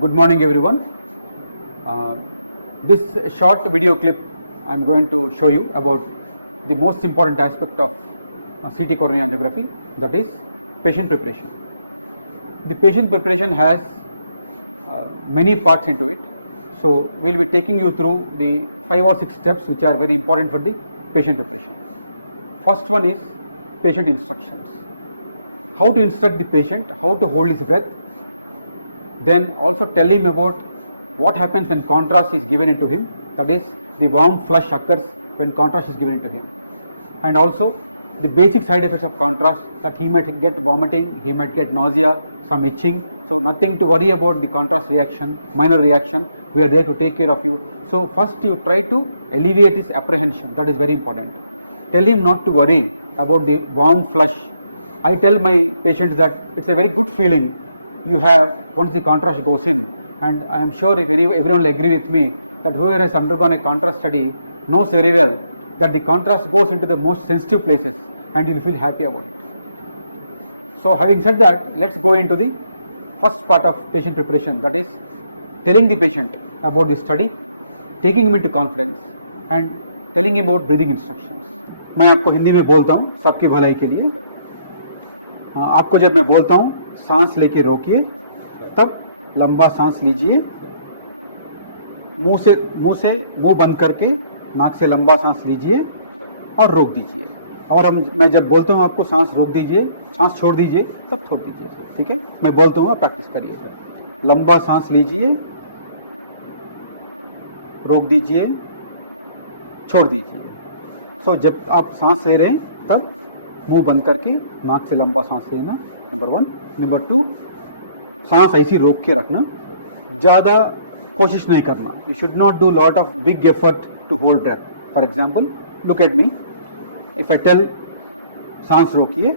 Good morning, everyone. This short video clip I am going to show you about the most important aspect of CT coronary angiography, that is patient preparation. The patient preparation has many parts into it. So we will be taking you through the 5 or 6 steps which are very important for the patient preparation. First one is patient instructions. How to instruct the patient, how to hold his breath. Then also tell him about what happens when contrast is given into him, that is the warm flush occurs when contrast is given into him, and also the basic side effects of contrast, that he might get vomiting, he might get nausea, some itching. So nothing to worry about the contrast reaction, minor reaction, we are there to take care of you. So first you try to alleviate his apprehension, that is very important. Tell him not to worry about the warm flush. I tell my patients that it's a very good feeling you have once the contrast goes in, and I am sure everyone will agree with me that whoever has undergone a contrast study knows very well that the contrast goes into the most sensitive places and you will feel happy about it. So having said that, let's go into the first part of patient preparation, that is telling the patient about the study, taking him into conference and telling him about breathing instructions. मैं आपको हिंदी में बोलता हूँ सबकी भलाई के लिए. आपको जब मैं बोलता हूँ सांस लेके रोकिए, तब लंबा सांस लीजिए, मुंह बंद करके नाक से लंबा सांस लीजिए और रोक दीजिए. और मैं जब बोलता हूँ आपको सांस रोक दीजिए, सांस छोड़ दीजिए, तब छोड़ दीजिए. ठीक है, मैं बोलता हूँ, प्रैक्टिस करिए. लंबा सांस लीजिए, रोक दीजिए, छोड़ दीजिए. तो जब आप सांस ले रहे हैं तब मुंह बंद करके नाक से लंबा सांस लेना, नंबर 1. नंबर 2, सांस ऐसी रोक के रखना, ज्यादा कोशिश नहीं करना. You should not do lot of big effort to hold breath. For example, look at me. If I tell सांस रोकिए,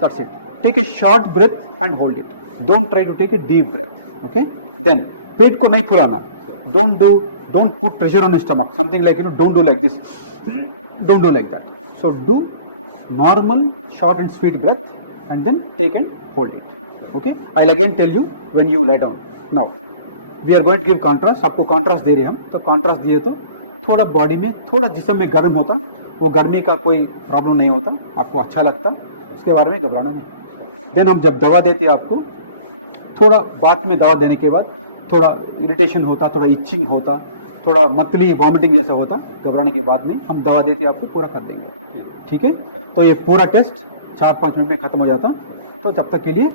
that's it. Take a short breath and hold it. Don't try to take a deep breath. Okay. Then पेट को नहीं फुलाना. Don't put pressure on the stomach. Something like, don't do like this. Don't do like that. So do normal, short and sweet breath and then take and hold it. Okay. I'll again tell you when you lie down. Now, we are going to give contrast. आपको contrast दे रहे हैं हम. तो contrast दिए तो थोड़ा body में, थोड़ा जिस्म में गर्म होता, वो गर्मी का कोई प्रॉब्लम नहीं होता, आपको अच्छा लगता, उसके बारे में घबराना नहीं. देन हम जब दवा देते हैं आपको, थोड़ा बाद में दवा देने के बाद थोड़ा इरिटेशन होता, थोड़ा इचिंग होता, थोड़ा मतली वॉमिटिंग जैसा होता, घबराने की बात नहीं. हम दवा देते आपको पूरा कर देंगे. ठीक है. तो ये पूरा टेस्ट 4-5 मिनट में खत्म हो जाता. तो जब तक के लिए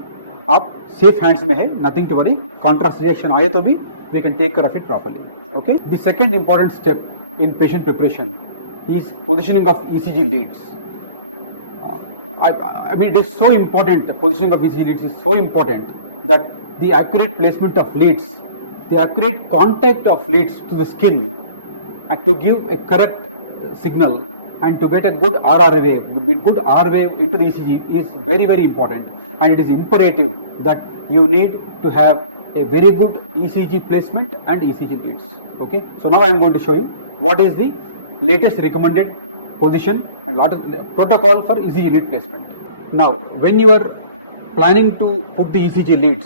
आप सेफ हैंड्स में है, nothing to worry. Contrast reaction आए तो भी we can take care of it properly. Okay. The second important step in patient preparation is positioning of ECG leads. I mean, it is so important. The positioning of ECG leads is so important that the accurate placement of leads, the accurate contact of leads to the skin, and to give a correct signal and to get a good RR wave, good R wave into the ECG is very, very important. And it is imperative that you need to have a very good ECG placement and ECG leads. Okay. So now I am going to show you what is the latest recommended position, protocol for ECG lead placement. Now, when you are planning to put the ECG leads,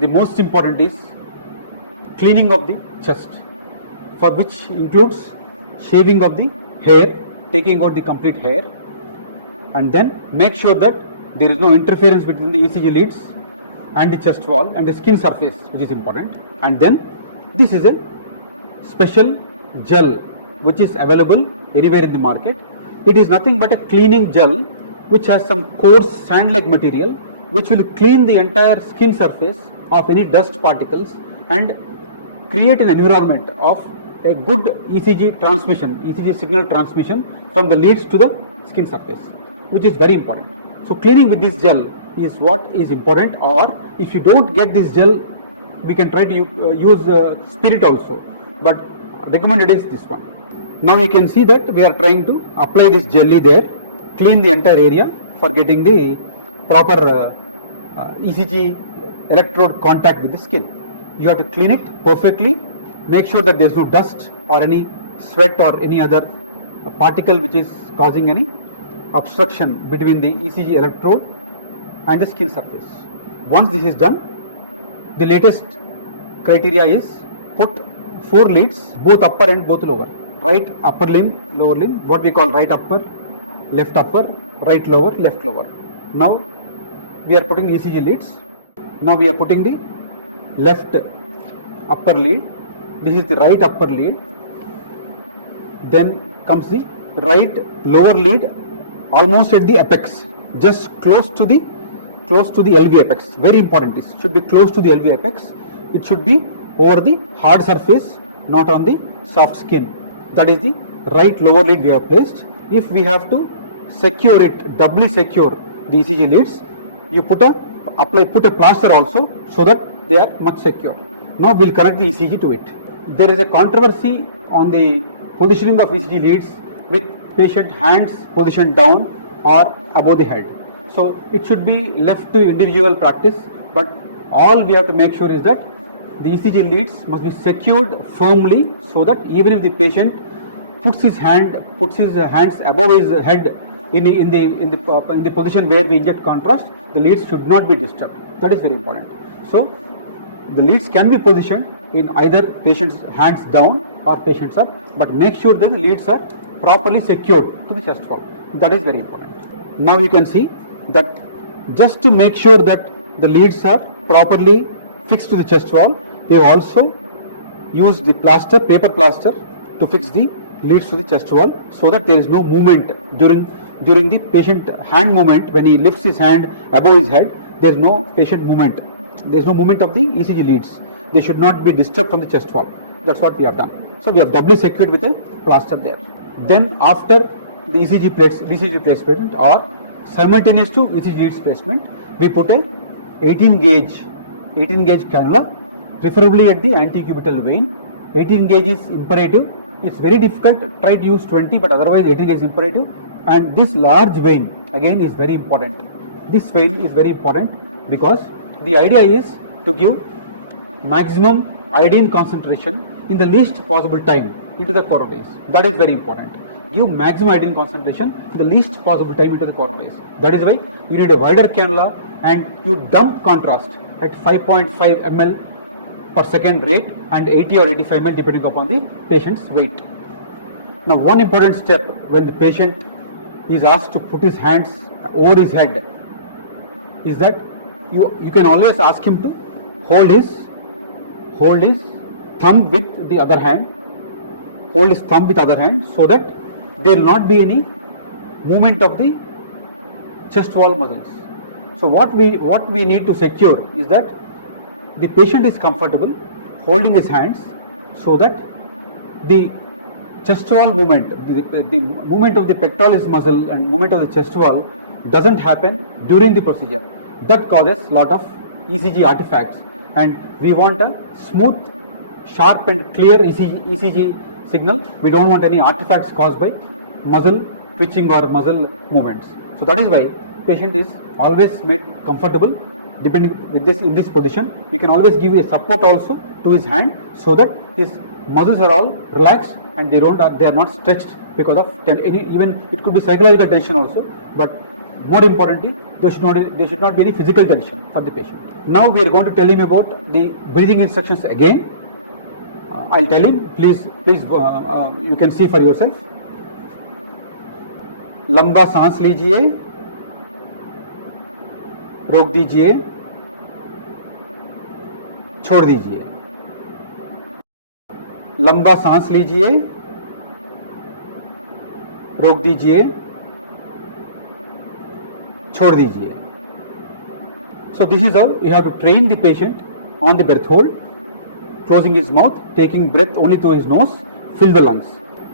the most important is cleaning of the chest, for which includes shaving of the hair, taking out the complete hair, and then make sure that there is no interference between the ECG leads and the chest wall and the skin surface, which is important. And then this is a special gel which is available anywhere in the market. It is nothing but a cleaning gel which has some coarse sand-like material which will clean the entire skin surface of any dust particles and create an environment of a good ECG transmission, ECG signal transmission from the leads to the skin surface, which is very important. So cleaning with this gel is what is important. Or if you don't get this gel, we can try to use spirit also, but recommended is this one. Now you can see that we are trying to apply this jelly there, clean the entire area for getting the proper ECG electrode contact with the skin. You have to clean it perfectly, make sure that there is no dust or any sweat or any other particle which is causing any obstruction between the ECG electrode and the skin surface. Once this is done, the latest criteria is put 4 leads, both upper and both lower. Right upper limb, lower limb, what we call right upper, right lower, left lower. Now we are putting ECG leads. Now we are putting the left upper lead. This is the right upper lead. Then comes the right lower lead, almost at the apex, just close to the LV apex. Very important. It should be close to the LV apex. It should be over the hard surface, not on the soft skin. That is the right lower lead we have placed. If we have to secure it, doubly secure the ECG leads, you put a plaster also, so that they are much secure. Now we will connect the ECG to it. There is a controversy on the positioning of ECG leads with patient hands positioned down or above the head. So it should be left to individual practice, but all we have to make sure is that the ECG leads must be secured firmly, so that even if the patient puts his hands above his head in the position where we inject contrast, the leads should not be disturbed. That is very important. So the leads can be positioned in either patient's hands down or patient's up, but make sure that the leads are properly secured to the chest wall. That is very important. Now you can see that just to make sure that the leads are properly fixed to the chest wall, we have also used the plaster, paper plaster, to fix the leads to the chest wall, so that there is no movement during the patient hand movement. When he lifts his hand above his head, there is no patient movement. There is no movement of the ECG leads. They should not be disturbed from the chest wall. That's what we have done. So we have doubly secured with a plaster there. Then after the ECG placement or simultaneous to ECG leads placement, we put a 18 gauge cannula, preferably at the antecubital vein. 18 gauge is imperative. It's very difficult. Try to use 20, but otherwise 18 gauge is imperative. And this large vein again is very important. This vein is very important because the idea is to give maximum iodine concentration in the least possible time into the coronaries. That is very important. Give maximum iodine concentration in the least possible time into the coronaries. That is why you need a wider cannula, and you dump contrast at 5.5 ml per second rate and 80 or 85 ml depending upon the patient's weight. Now one important step when the patient is asked to put his hands over his head is that you can always ask him to hold his thumb with the other hand, so that there will not be any movement of the chest wall muscles. So what we need to secure is that the patient is comfortable holding his hands, so that the chest wall movement, the movement of the pectoralis muscle and movement of the chest wall doesn't happen during the procedure. That causes a lot of ECG artifacts, and we want a smooth, sharp and clear ECG signal. We don't want any artifacts caused by muscle twitching or muscle movements. So that is why patient is always made comfortable depending with this in this position. We can always give a support also to his hand, so that his muscles are all relaxed and they are not stretched because of even it could be psychological tension also, but more importantly there should not be any physical tension for the patient. Now we are going to tell him about the breathing instructions again. I'll tell him, please you can see for yourself. लंबा सांस लीजिए, रोक दीजिए, छोड़ दीजिए. लंबा सांस लीजिए, रोक दीजिए, छोड़ दीजिए. So this is how you have to train the patient on the breath hold, closing his mouth, taking breath only through his nose, fill the lungs.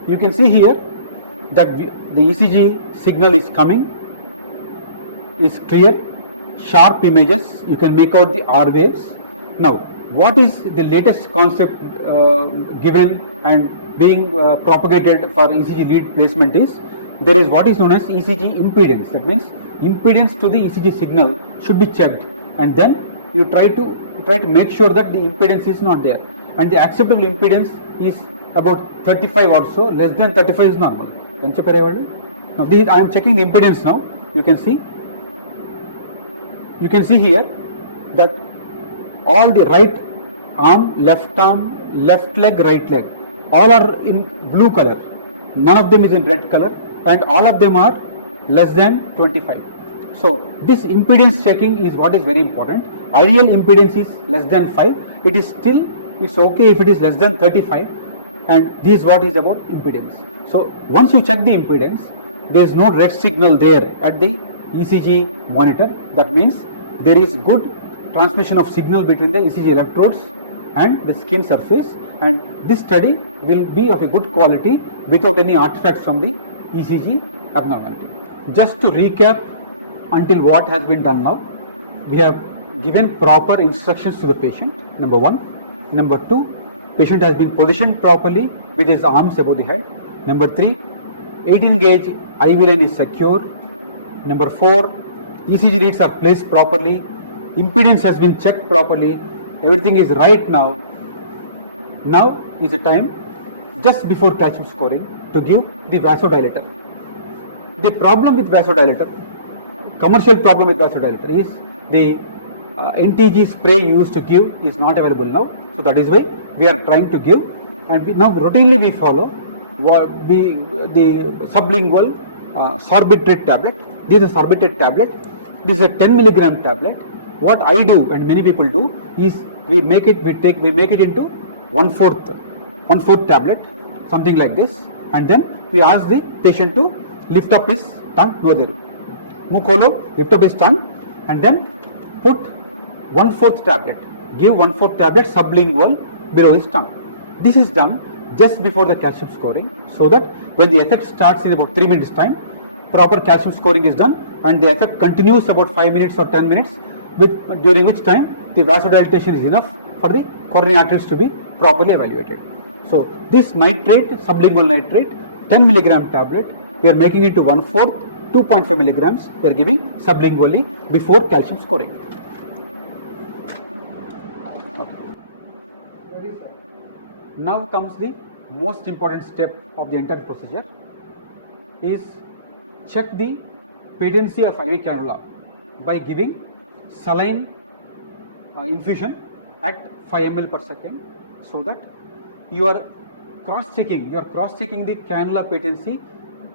You can see here that the ECG signal is coming, is clear, sharp images. You can make out the R waves. Now, what is the latest concept given and being propagated for ECG lead placement is there is what is known as ECG impedance. That means impedance to the ECG signal should be checked, and then you try to make sure that the impedance is not there, and the acceptable impedance is about 35 or so. Less than 35 is normal. Now I am checking impedance now. You can see here that all the right arm, left leg, right leg, all are in blue color. None of them is in red color, and all of them are less than 25. So this impedance checking is what is very important. Ideal impedance is less than 5. It is still, it's okay if it is less than 35, and this is what is about impedance. So once you check the impedance, there is no red signal there at the ECG monitor. That means there is good transmission of signal between the ECG electrodes and the skin surface, and this study will be of a good quality without any artifacts from the ECG abnormality. Just to recap until what has been done now, we have given proper instructions to the patient, number 1. Number 2, patient has been positioned properly with his arms above the head. Number 3, 18 gauge IV line is secure. Number 4, ECG leads are placed properly, impedance has been checked properly, everything is right now. Now is the time, just before calcium scoring, to give the vasodilator. The problem with vasodilator, commercial problem with vasodilator, is the NTG spray used to give is not available now. So that is why we are trying to give, and now routinely we follow the sublingual sorbitrate tablet. This is a sorbitrate tablet. This is a 10 milligram tablet. What I do and many people do is we make it into one fourth tablet, something like this, and then we ask the patient to lift up his tongue, lift up his tongue, and then put 1/4 tablet. Give 1/4 tablet sublingual below his tongue. This is done just before the calcium scoring, so that when the effect starts in about 3 minutes time, proper calcium scoring is done, and the effect continues about 5 minutes or 10 minutes, during which time the vasodilatation is enough for the coronary arteries to be properly evaluated. So this nitrate, sublingual nitrate, 10 milligram tablet, we are making into 1/4, 2.5 milligrams, we are giving sublingually before calcium scoring. Now comes the most important step of the entire procedure, is check the patency of IV cannula by giving saline infusion at 5 ml per second, so that you are cross-checking the cannula patency,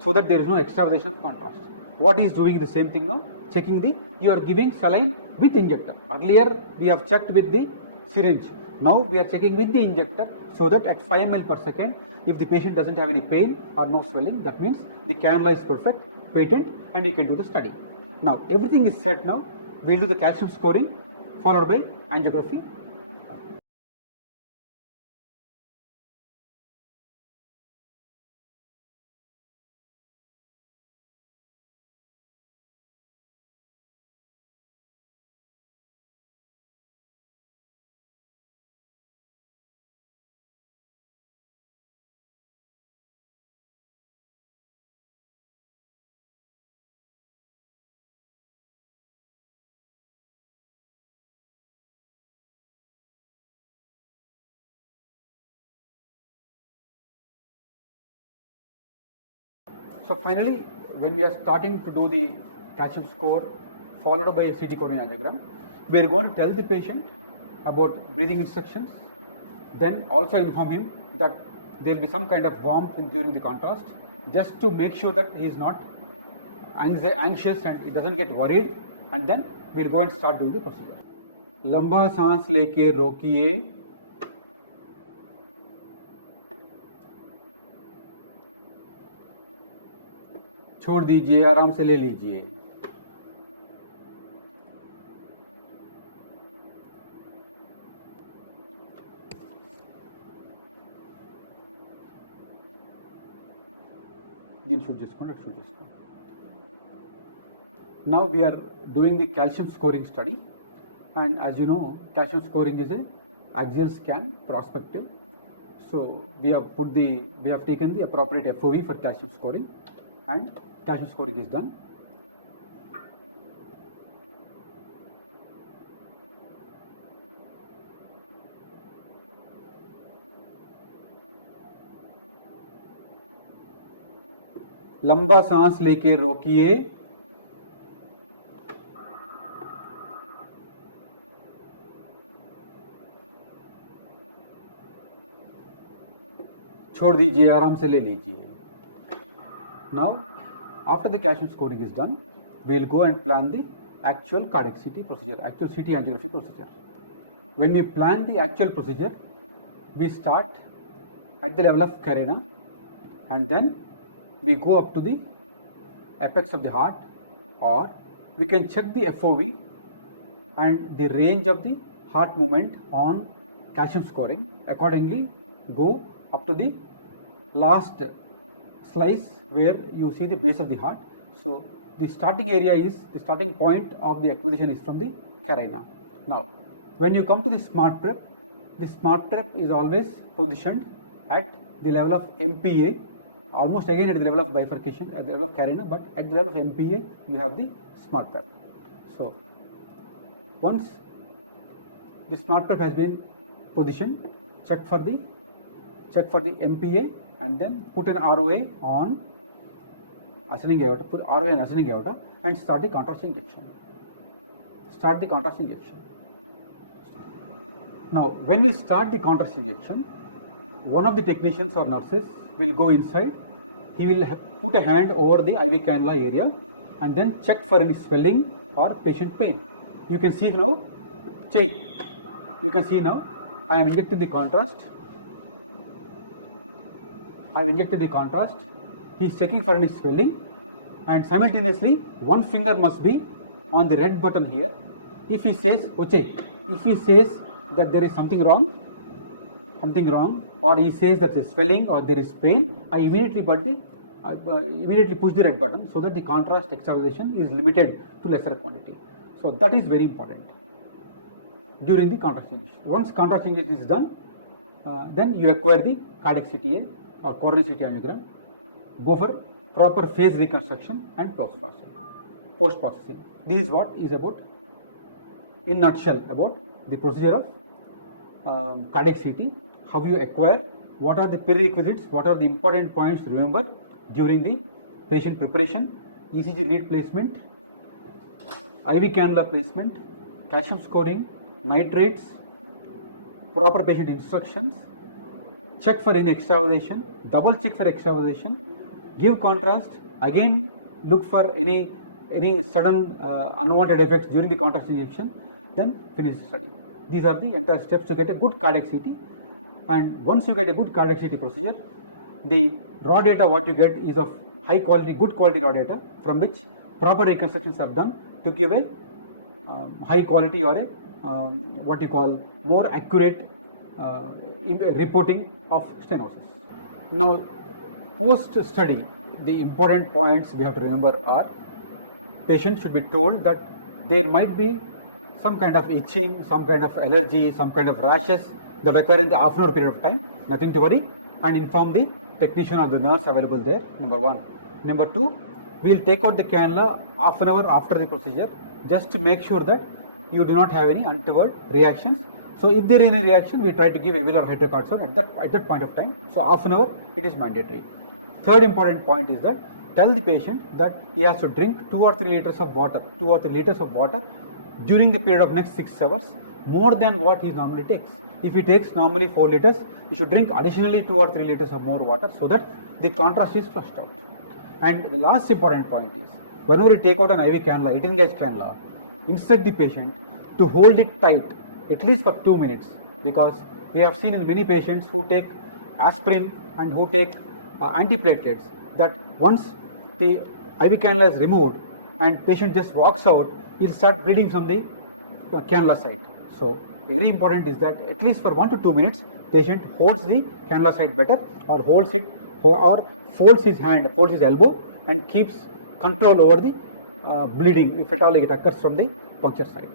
so that there is no extravasation of contrast. What is doing the same thing now? Checking you are giving saline with injector. Earlier we have checked with the syringe. Now we are checking with the injector, so that at 5 ml per second, if the patient doesn't have any pain or no swelling, that means the cannula is perfect, patent, and you can do the study. Now everything is set now. We will do the calcium scoring followed by angiography. So finally, when we are starting to do the calcium score followed by a CT coronary angiogram, we are going to tell the patient about breathing instructions, then also inform him that there will be some kind of warmth during the contrast, just to make sure that he is not anxious and he doesn't get worried, and then we will go and start doing the procedure. लंबा सांस लेके रोकिए, छोड़ दीजिए, आराम से ले लीजिए। Now we are doing the calcium scoring study, and as you know, calcium scoring is an axial scan, prospective. So we have taken the appropriate FOV for calcium scoring, and calcium scoring is done. लंबा सांस लेके रोकिए, छोड़ दीजिए, आराम से ले लीजिए. Now, after the calcium scoring is done, we will go and plan the actual cardiac CT procedure, actual CT angiography procedure. When we plan the actual procedure, we start at the level of carina and then we go up to the apex of the heart, or we can check the FOV and the range of the heart movement on calcium scoring. Accordingly, go up to the last slice where you see the base of the heart. So the starting area is, the starting point of the acquisition is from the carina. Now, when you come to the smart prep is always positioned at the level of MPA, almost again at the level of bifurcation at the level of carina, but at the level of MPA you have the smart prep. So once the smart prep has been positioned, check for the MPA and then put an ROA on ascending aorta, put ROA on ascending aorta and start the contrast injection. Now, when we start the contrast injection, one of the technicians or nurses will go inside. He will put a hand over the IV cannula area and then check for any swelling or patient pain. You can see now, I am injecting the contrast. I have injected the contrast. He is checking for any swelling, and simultaneously one finger must be on the red button here. If he says that there is something wrong, or he says that there is swelling or there is pain, I immediately push the red button so that the contrast extravasation is limited to lesser quantity. So that is very important during the contrast injection. Once contrast injection is done, then you acquire the cardiac CTA or coronary CT angiogram, go for proper phase reconstruction and post-processing. This is what is about, in nutshell, about the procedure of cardiac CT, how you acquire, what are the prerequisites, what are the important points to remember during the patient preparation, ECG lead placement, IV cannula placement, calcium scoring, nitrates, proper patient instructions, check for any extravasation, double check for extravasation, give contrast, again look for any sudden unwanted effects during the contrast injection, then finish the study. These are the entire steps to get a good cardiac CT. And once you get a good cardiac CT procedure, the raw data what you get is of high quality, good quality raw data from which proper reconstructions are done to give a high quality or a what you call more accurate reporting of stenosis. Now, post study, the important points we have to remember are: patient should be told that there might be some kind of itching, some kind of allergy, some kind of rashes that occur in the half-an-hour period of time. Nothing to worry, and inform the technician or the nurse available there. Number one. Number two, we will take out the cannula half an hour after the procedure, just to make sure that you do not have any untoward reactions. So if there is any reaction, we try to give Avil or hydrocortisone at that point of time. So half an hour it is mandatory. Third important point is that tell the patient that he has to drink 2 or 3 liters of water, during the period of next 6 hours, more than what he normally takes. If he takes normally 4 liters, he should drink additionally 2 or 3 liters of more water so that the contrast is flushed out. And the last important point is, whenever you take out an IV cannula, 18 gauge cannula, instruct the patient to hold it tight at least for 2 minutes, because we have seen in many patients who take aspirin and who take antiplatelets that once the IV cannula is removed and patient just walks out, he will start bleeding from the cannula site. So very important is that at least for 1 to 2 minutes, patient holds the cannula site better, or holds it, or folds his hand, folds his elbow, and keeps control over the bleeding if at all it occurs from the puncture site.